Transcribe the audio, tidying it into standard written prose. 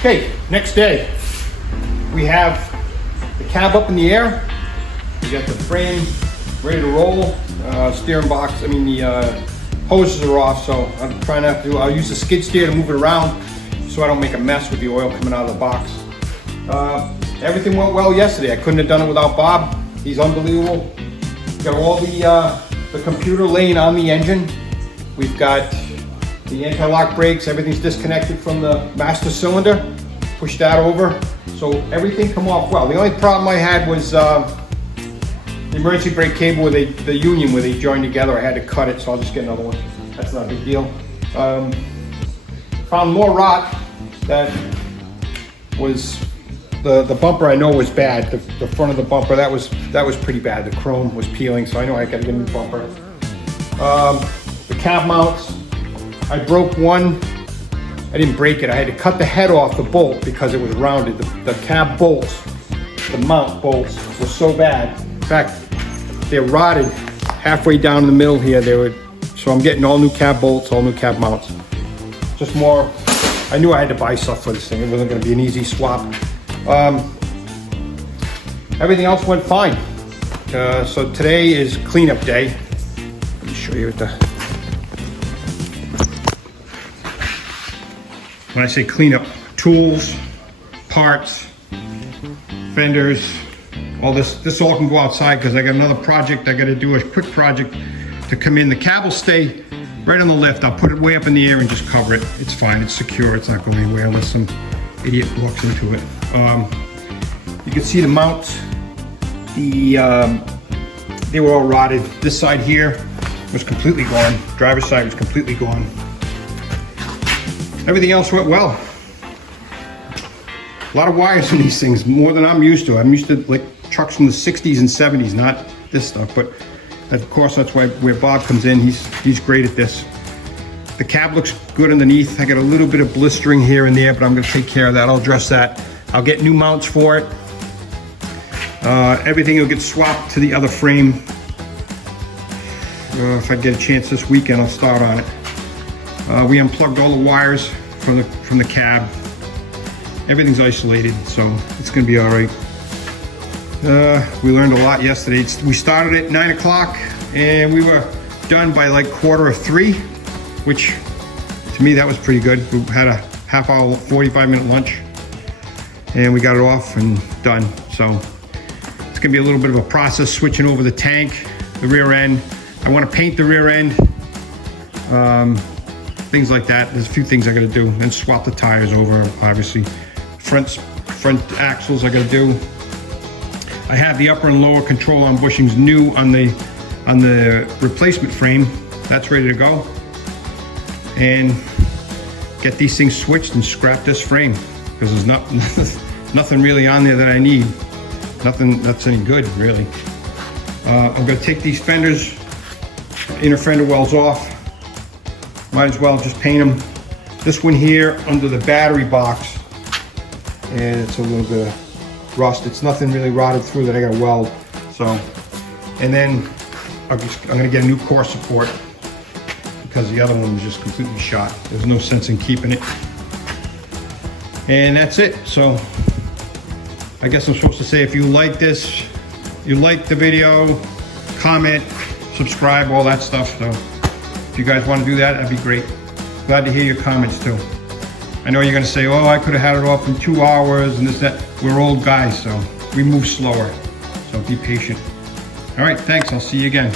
Okay, next day. We have the cab up in the air. We got the frame ready to roll. Steering box, the hoses are off, so I'm trying not to, I'll use the skid steer to move it around so I don't make a mess with the oil coming out of the box. Everything went well yesterday. I couldn't have done it without Bob. He's unbelievable. Got all the computer laying on the engine. We've got the anti-lock brakes. Everything's disconnected from the master cylinder. Push that over. So everything come off well. The only problem I had was the emergency brake cable with the union where they join together. I had to cut it, so I'll just get another one. That's not a big deal. Found more rot. That was the bumper. I know was bad. The front of the bumper, that was pretty bad. The chrome was peeling, so I know I got to get a new bumper. The cab mounts, I broke one. I didn't break it. I had to cut the head off the bolt because it was rounded. The cab bolts, the mount bolts, were so bad. In fact, they're rotted halfway down in the middle here. So I'm getting all new cab bolts, all new cab mounts. Just more. I knew I had to buy stuff for this thing. It wasn't going to be an easy swap. Everything else went fine. So today is cleanup day. Let me show you when I say cleanup, tools, parts, fenders, all this all can go outside because I got another project. I got to do a quick project to come in. The cab will stay right on the lift. I'll put it way up in the air and just cover it. It's fine, it's secure, it's not going anywhere unless some idiot walks into it. You can see the mounts. They were all rotted. This side here was completely gone. Driver's side was completely gone. Everything else went well. A lot of wires in these things, more than I'm used to. I'm used to like trucks from the 60s and 70s, not this stuff. But of course, that's where Bob comes in. He's great at this. The cab looks good underneath. I got a little bit of blistering here and there, but I'm going to take care of that. I'll address that. I'll get new mounts for it. Everything will get swapped to the other frame. If I get a chance this weekend, I'll start on it. We unplugged all the wires from the cab. Everything's isolated, so it's going to be all right. We learned a lot yesterday. We started at 9 o'clock and we were done by like 2:45, which to me that was pretty good. We had a half hour, 45-minute lunch, and we got it off and done. So it's going to be a little bit of a process switching over the tank, the rear end. I want to paint the rear end. Things like that. There's a few things I got to do, and swap the tires over. Obviously, front axles I got to do. I have the upper and lower control arm bushings new on the replacement frame. That's ready to go. And get these things switched and scrap this frame because there's nothing really on there that I need. Nothing that's any good really. I'm going to take these fenders, inner fender wells off. Might as well just paint them. This one here under the battery box, and it's a little bit of rust. It's nothing really rotted through that I got to weld. So, and then I'm going to get a new core support because the other one was just completely shot. There's no sense in keeping it. And that's it. So I guess I'm supposed to say, if you like this, you like the video, comment, subscribe, all that stuff. So if you guys want to do that, that'd be great. Glad to hear your comments too. I know you're going to say, oh, I could have had it off in 2 hours and this, that. We're old guys, so we move slower. So be patient. All right, thanks. I'll see you again.